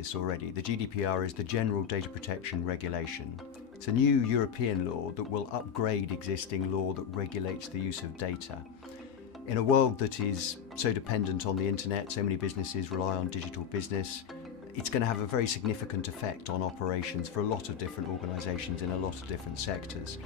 this already. The GDPR is the General Data Protection Regulation. It's a new European law that will upgrade existing law that regulates the use of data. In a world that is so dependent on the internet, so many businesses rely on digital business, it's going to have a very significant effect on operations for a lot of different organisations in a lot of different sectors.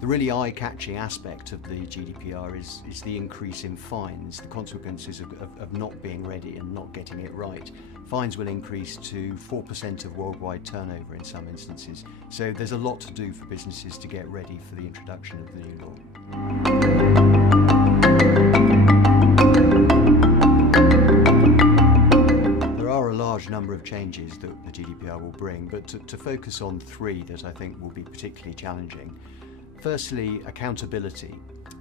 The really eye-catching aspect of the GDPR is the increase in fines, the consequences of not being ready and not getting it right. Fines will increase to 4% of worldwide turnover in some instances. So there's a lot to do for businesses to get ready for the introduction of the new law. There are a large number of changes that the GDPR will bring, but to focus on three that I think will be particularly challenging. Firstly, accountability.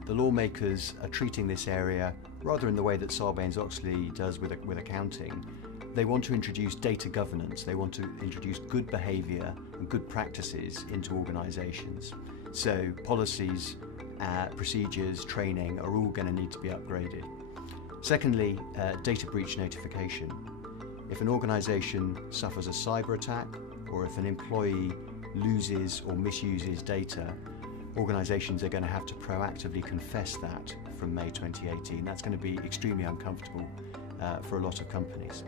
The lawmakers are treating this area rather in the way that Sarbanes-Oxley does with accounting. They want to introduce data governance. They want to introduce good behaviour and good practices into organisations. So policies, procedures, training are all going to need to be upgraded. Secondly, data breach notification. If an organisation suffers a cyber attack or if an employee loses or misuses data, organisations are going to have to proactively confess that from May 2018. That's going to be extremely uncomfortable for a lot of companies.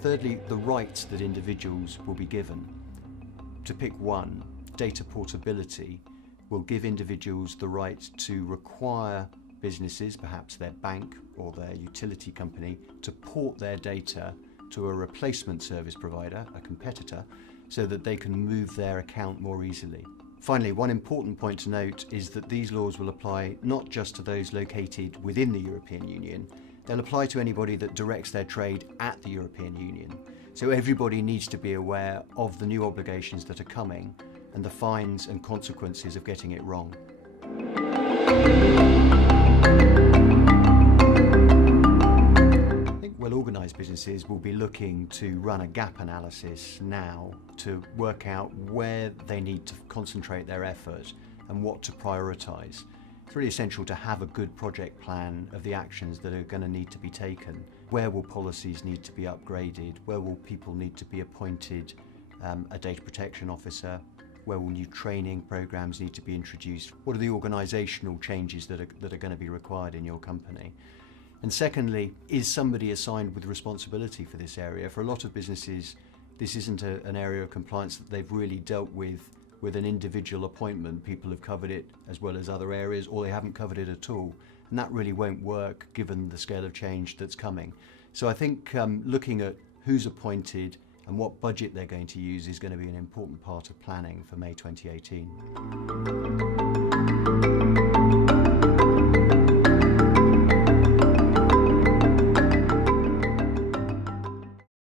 Thirdly, the rights that individuals will be given. To pick one, data portability will give individuals the right to require businesses, perhaps their bank or their utility company, to port their data to a replacement service provider, a competitor, so that they can move their account more easily. Finally, one important point to note is that these laws will apply not just to those located within the European Union, they'll apply to anybody that directs their trade at the European Union. So everybody needs to be aware of the new obligations that are coming and the fines and consequences of getting it wrong. Well-organised businesses will be looking to run a gap analysis now to work out where they need to concentrate their effort and what to prioritise. It's really essential to have a good project plan of the actions that are going to need to be taken. Where will policies need to be upgraded? Where will people need to be appointed a data protection officer? Where will new training programs need to be introduced? What are the organisational changes that are going to be required in your company? And secondly, is somebody assigned with responsibility for this area? For a lot of businesses, this isn't an area of compliance that they've really dealt with an individual appointment. People have covered it as well as other areas, or they haven't covered it at all. And that really won't work given the scale of change that's coming. So I think looking at who's appointed and what budget they're going to use is going to be an important part of planning for May 2018.